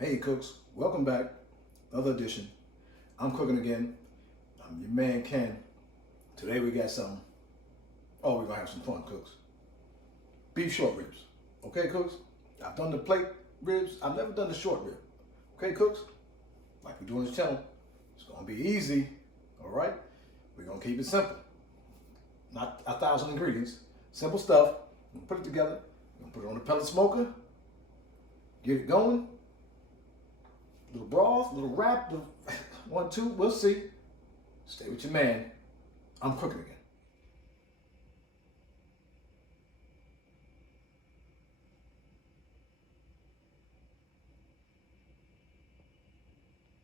Hey cooks, welcome back. Another edition. I'm cooking again. I'm your man Ken. Today we got some. Oh, we're gonna have some fun, cooks. Beef short ribs. Okay, cooks? I've done the plate ribs. I've never done the short rib. Okay, cooks? Like we do on this channel. It's gonna be easy. All right? We're gonna keep it simple. Not 1,000 ingredients. Simple stuff. We're gonna put it together. We're gonna put it on the pellet smoker. Get it going. Little broth, little wrap, little 1, 2, we'll see. Stay with your man. I'm cooking again.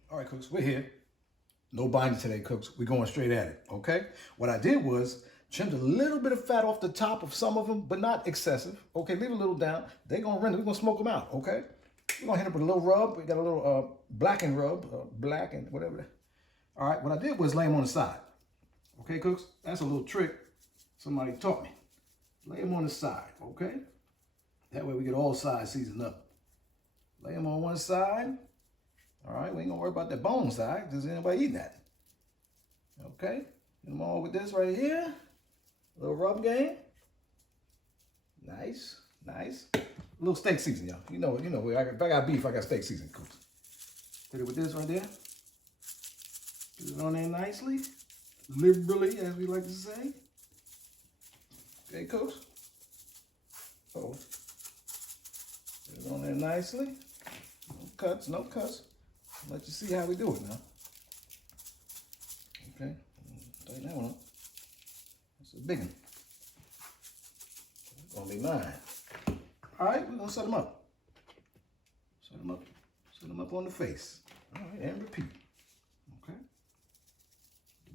All right, cooks, we're here. No binding today, cooks. We're going straight at it, okay? What I did was trimmed a little bit of fat off the top of some of them, but not excessive. Okay, leave a little down. They're gonna render. We're gonna smoke them out, okay? We're gonna hit it with a little rub. We got a little blackened rub, blackened, whatever. All right, what I did was lay them on the side. Okay, cooks? That's a little trick somebody taught me. Lay them on the side, okay? That way we get all sides seasoned up. Lay them on one side. All right, we ain't gonna worry about that bone side because anybody eating that. Okay, get them all with this right here. A little rub game. Nice, nice. A little steak season, y'all. You know, if I got beef, I got steak season, cooks. Hit it with this right there. Put it on there nicely, liberally, as we like to say. Okay, cooks. So, put it on there nicely. No cuts, no cuts. Let you see how we do it now. Okay, tighten that one up. That's a big one. It's gonna be mine. All right, we're gonna set them up. Set them up. Set them up on the face. All right, and repeat. Okay.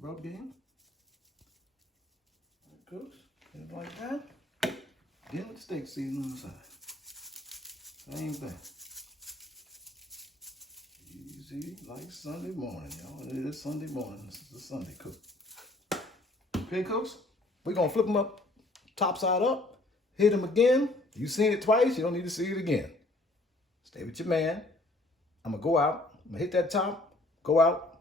Rub game. There it goes. Hit it like that. Then with the steak seasoning on the side. Same thing. Easy like Sunday morning, y'all. It is Sunday morning. This is a Sunday cook. Okay, cooks? We're gonna flip them up, top side up, hit them again. You seen it twice, you don't need to see it again. Stay with your man. I'm gonna go out, I'm gonna hit that top, go out,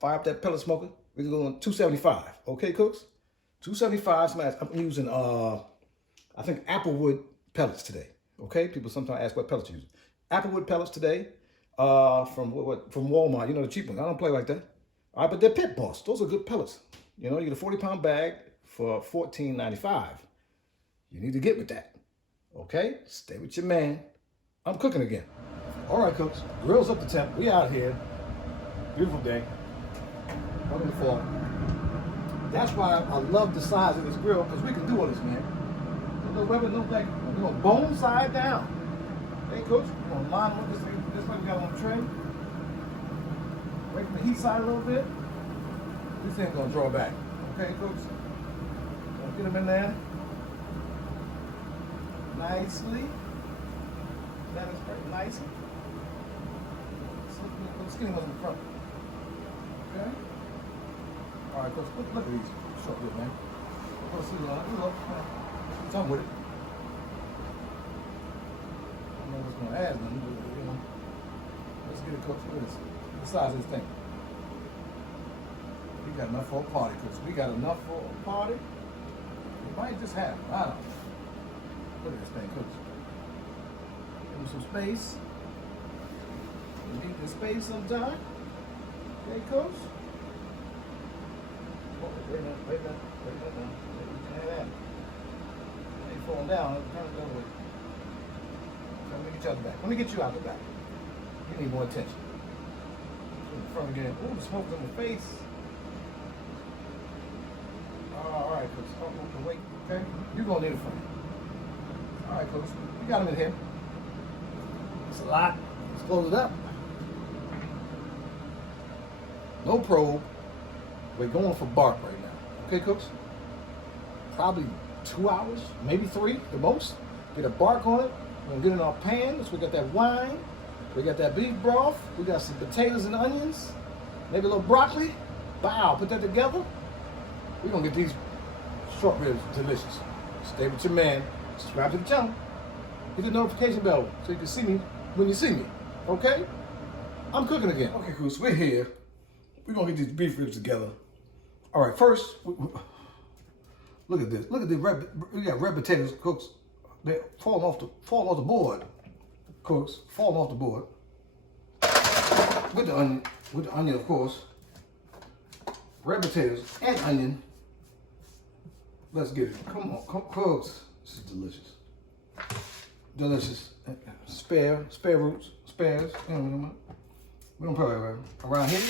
fire up that pellet smoker. We're gonna go on 275. Okay, cooks? 275. I'm using I think applewood pellets today. Okay, people sometimes ask what pellets you use. Applewood pellets today. From Walmart, you know, the cheap ones. I don't play like that. All right, but they're Pit Boss. Those are good pellets. You know, you get a 40-pound bag for $14.95. You need to get with that. Okay? Stay with your man. I'm cooking again. All right, cooks. Grill's up to temp. We out here. Beautiful day. Welcome to fall. That's why I love the size of this grill, because we can do all this, man. No rubber, no black. We're going to bone side down. Hey, cooks. We're going to line them up this way we got on the tray. Wait for the heat side a little bit. This ain't gonna draw back. Okay, cooks? Gonna get them in there. Nicely. That is very nicely. The skinny ones in the front. Okay? Alright, cooks, look at these short bit, man. Let's see, look. Something with it. I don't know what's gonna add nothing, but you know. Let's get it, cooks. Look at this. The size of this thing. We got enough for a party, cooks. We got enough for a party. We might just have it. I don't know. Look at this thing, cooks. Give them some space. We need the space sometime. Okay, cooks. Oh, wait a minute. You can have that. They falling down. Turn it the other way. Let me get you out the back. Let me get you out the back. You need more attention. In the front again. Ooh, the smoke's on the face. All right, cooks. Oh, wait, okay? You're gonna need a front. All right, cooks. We got them in here. It's a lot. Let's close it up. No probe. We're going for bark right now. Okay, cooks? Probably 2 hours, maybe 3, the most. Get a bark on it. We're gonna get it in our pan. So we got that wine. We got that beef broth. We got some potatoes and onions. Maybe a little broccoli. Bow, put that together. We're gonna get these short ribs delicious. Stay with your man. Subscribe to the channel. Hit the notification bell so you can see me when you see me. Okay? I'm cooking again. Okay, cool. So we're here. We're gonna get these beef ribs together. All right, first, look at this. Look at the we got red potatoes, cooks. They're falling off the board. Cooks, falling off the board. With the onion, of course. Red potatoes and onion. Let's get it. Come on, cooks. This is delicious. Delicious. Spare roots, spares. We don't put it around here.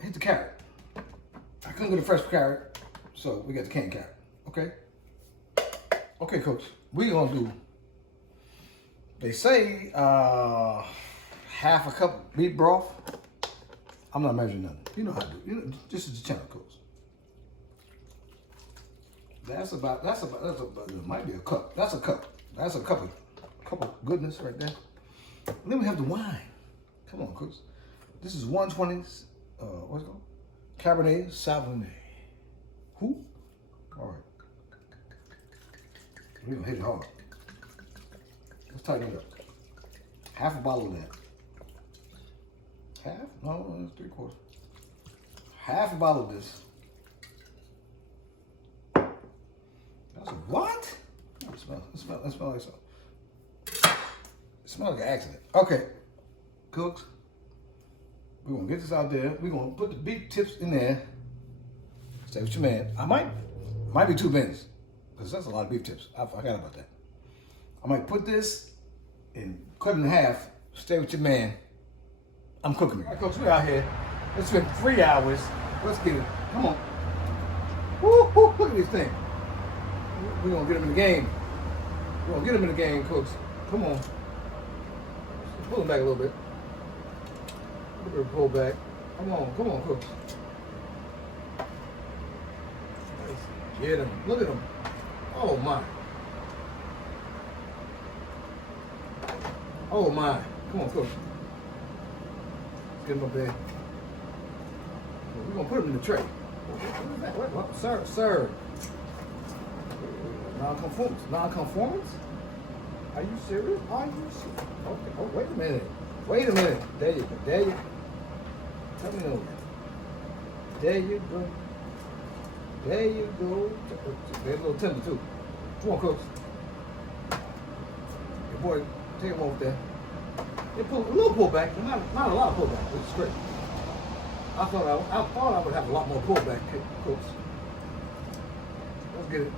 Hit the carrot. I couldn't get a fresh carrot, so we got the canned carrot. Okay. Okay, cooks. We gonna do. They say half a cup beef broth. I'm not measuring nothing. You know how to do. You know, this is the channel, cooks. That's about. It might be a cup. That's a cup. That's a cup of goodness right there. And then we have the wine. Come on, cooks. This is 120. What's it called? Cabernet Sauvignon. Who? All right. We're gonna hit it hard. Let's tighten it up. Half a bottle of that. Half? No, that's 3/4. Half a bottle of this. That's a what? It smells like something. It smells like an accident. Okay, cooks. We're gonna get this out there. We're gonna put the beef tips in there. Stay with your man. I might be 2 minutes, because that's a lot of beef tips. I forgot about that. I might put this and cut it in half. Stay with your man. I'm cooking it. All right, cooks, we're out here. It's been 3 hours. Let's get it. Come on. Woo, woo, look at this thing. We're gonna get him in the game. We're gonna get him in the game, cooks. Come on. Pull him back a little bit. A little bit of pull back. Come on, cooks. Get him. Look at him. Oh my. Oh my. Come on, cooks. Let's get him up there. We're gonna put him in the tray. What is that? What? Sir. Non-conformance? Are you serious? Are you serious? Okay. Oh, wait a minute. There you go. Tell me no. There you go. There's a little timber too. Come on, cooks. Your boy, take him over there. They pull a little pullback, not a lot of pullback. It's straight. I thought I would have a lot more pullback, cooks. Let's get it.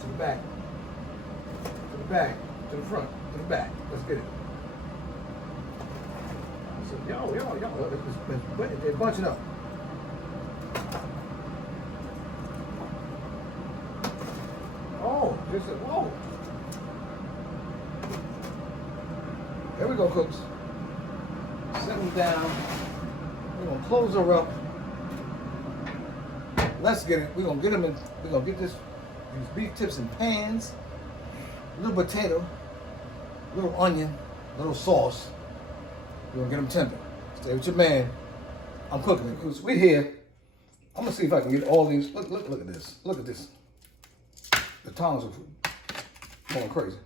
To the back, to the front, to the back. Let's get it. So, yo, they're bunching up. Oh, just whoa. There we go, cooks. Settle down. We're gonna close her up. Let's get it. We're gonna get these beef tips in pans, a little potato, a little onion, a little sauce. We're gonna get them tender. Stay with your man. I'm cooking it. Cause we're here. I'm gonna see if I can get all these. Look at this. Look at this. The tongs are going crazy.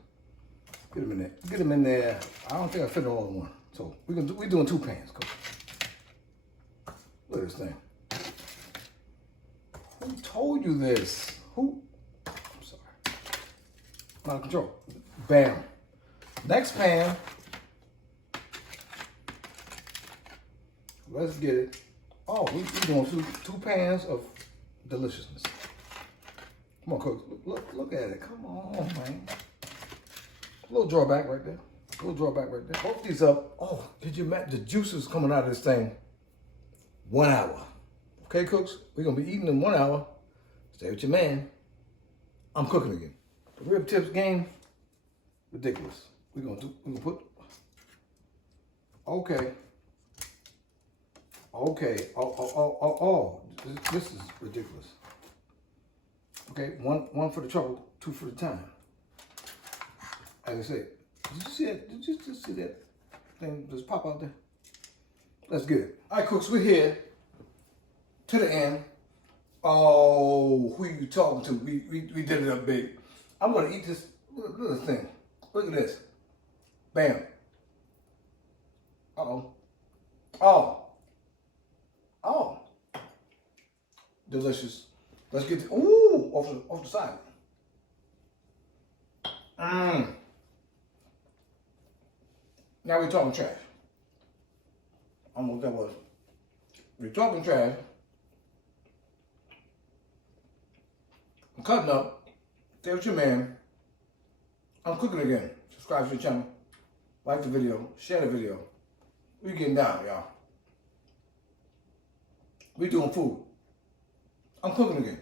Get them in there. Get them in there. I don't think I fit it all in one. So we're doing 2 pans. Cool. Look at this thing. Who told you this? Who? I'm sorry. Out of control. Bam. Next pan. Let's get it. Oh, we're doing two pans of deliciousness. Come on, cooks. Look at it. Come on, man. A little drawback right there. Hold these up. Oh, did you imagine the juices coming out of this thing? 1 hour. Okay, cooks? We're going to be eating in 1 hour. Stay with your man. I'm cooking again. The rib tips game, ridiculous. We're going to put, okay. This is ridiculous. Okay, one for the trouble, 2 for the time. As I said, did you see that? Did you just see that thing just pop out there? Let's get it. All right, cooks, we're here to the end. Oh, who are you talking to? We did it up big. I'm gonna eat this. Look at this thing. Look at this. Bam. Uh-oh. Oh. Oh. Delicious. Let's get the, ooh, off the side. Mmm. Now we're talking trash. I don't know what that was. We're talking trash. I'm cutting up. There's your man. I'm cooking again. Subscribe to the channel. Like the video. Share the video. We getting down, y'all. We doing food. I'm cooking again.